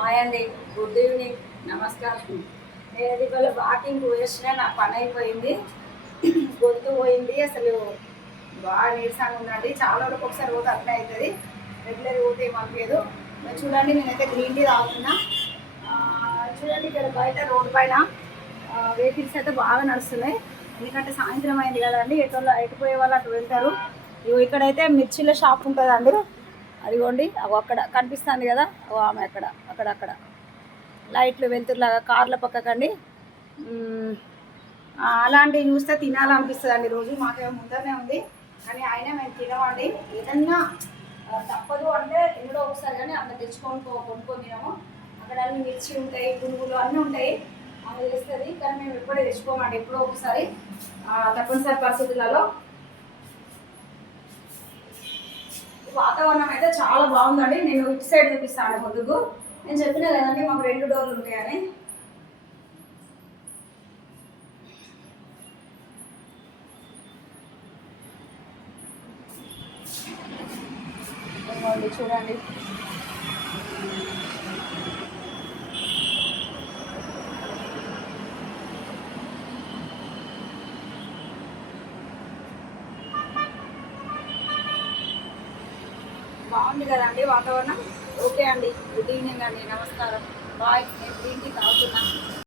Hi అండి, good evening, నమస్కారం. నేను ఇవాళ వాకింగ్ వేసిన నా పని అయిపోయింది. గొంతు పోయింది, అసలు బాగా నీరసంగా ఉందండి. చాలా వరకు ఒకసారి పోతే అట్లే అవుతుంది, రెగ్యులర్ పోతే ఏమనిపించదు. చూడండి, నేనైతే గ్రీన్ టీ తాగుతున్నా. చూడండి, ఇక్కడ బయట రోడ్డు పైన వెహికల్స్ అయితే బాగా నడుస్తున్నాయి. ఎందుకంటే సాయంత్రం అయింది కదండి, ఎటుపోయే వాళ్ళు అటు వెళ్తారు. ఇక్కడైతే మిర్చిల షాప్ ఉంటుందండి. అదిగోండి, అక్కడ కనిపిస్తుంది కదా, ఆమె అక్కడ లైట్లు వెళ్తురులాగా కార్ల పక్కకండి. అలాంటివి చూస్తే తినాలనిపిస్తుంది అండి. రోజు మాకేమో ముందరనే ఉంది, కానీ అయినా మేము తినమండి. ఏదన్నా తప్పదు అంటే ఎన్నడో ఒకసారి కానీ అక్కడ కొనుక్కొని తినము. అక్కడ అన్ని మిర్చి ఉంటాయి, పునుగులు అన్నీ ఉంటాయి, అవి చేస్తుంది. కానీ మేము ఎప్పుడూ తెచ్చుకోమండి, ఎప్పుడో ఒకసారి తప్పనిసరి పరిస్థితులలో. వాతావరణం అయితే చాలా బాగుందండి. నేను ఇటు సైడ్ చూపిస్తాను ముందుకు. నేను చెప్పినా కదండి, మాకు 2 డోర్లు ఉంటాయని. చూడండి, బాగుంది కదండి వాతావరణం. ఓకే అండి, గుడ్ ఈవినింగ్ అండి, నమస్కారం, బాయ్. నేను గ్రీన్ టీ తాగుతున్నా.